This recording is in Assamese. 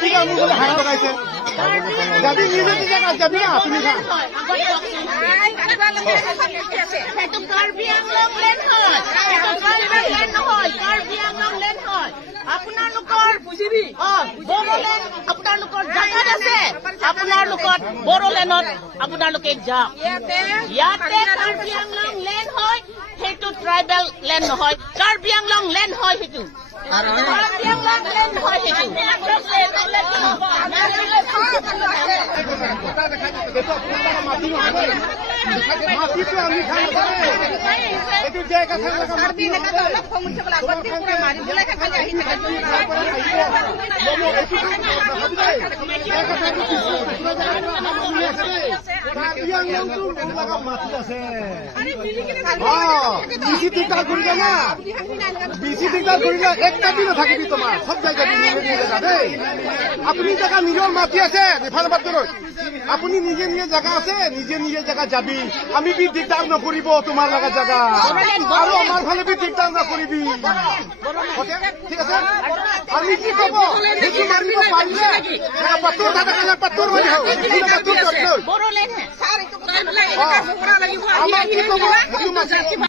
ঠিক আছে বলে হাত লাগাইছে যাবি নিজে নিজে কাজ যাবি না তুমি আপোনালোকৰ জাগাত আছে আপোনালোকৰ বড়োলেণ্ডত আপোনালোকে যাওক ইয়াতে কাৰ্বি আংলং লেণ্ড হয় সেইটো ট্ৰাইবেল লেণ্ড নহয় কাৰ্বি আংলং লেণ্ড হয় সেইটো কাৰ্বি আংলং লেণ্ড হয় সেইটো মাটিটো আমি খাই এইটো যে কথা মাটি মাটি আছে বেশি দিগদার করিলে না বেশি দিগদার করিলে একটা দিনও থাকিবি তোমার সব জায়গায় দেই আপনি জায়গা নিজৰ মাটি আছে এফালে বাদ করো আপনি নিজে নিজে জায়গা আছে নিজে নিজে জায়গা যাবি আমি বি দিগদার নকরিব তোমার লাগা জায়গা আৰু আমাৰ ফালে বি দিগদাৰ নকৰিবি ঠিক আছে আমি কি কব সেইটো মানিব পাৰিলে পাত্তৰ দাদা কালে পাত্তৰ হৈ যাও পাত্তৰ বড়োলেণ্ড স্যাৰ আমাৰ কি কব সেইটো